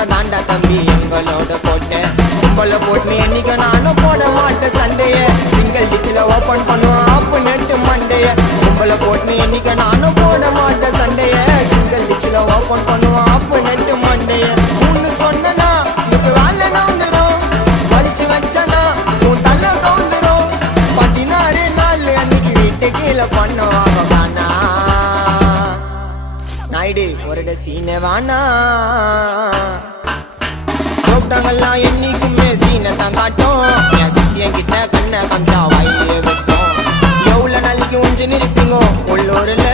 முறை தாண்டா தம்பி எங்களோட போட்டேன் உங்களை போட்டு என்னைக்கு நானும் போட மாட்டேன் சண்டைய சிங்கிள் டிச்சில் ஓப்பன் பண்ணுவோம் ஆப்பு நெட்டு மண்டைய உங்களை போட்டு என்னைக்கு நானும் போட மாட்டேன் சண்டைய சிங்கிள் டிச்சில் ஓப்பன் பண்ணுவோம் ஆப்பு நெட்டு மண்டைய மூணு சொன்னா இப்ப வேலை நவுந்துரும் வலிச்சு வச்சனா உன் தலை கவுந்துரும் 16 நாள் அன்னைக்கு வீட்டு கீழே பண்ணுவாங்க காணா நாயுடு ஒரு சீனை வானா கூப்பிட்டாங்கல்லாம் என்னைக்குமே சீனை தான் காட்டும் என் சிசியன் கிட்ட கண்ணை கொஞ்சம் வாயிலே விட்டோம் எவ்வளவு நாளைக்கு ஒஞ்சு நிற்பீங்க உள்ளூர்ல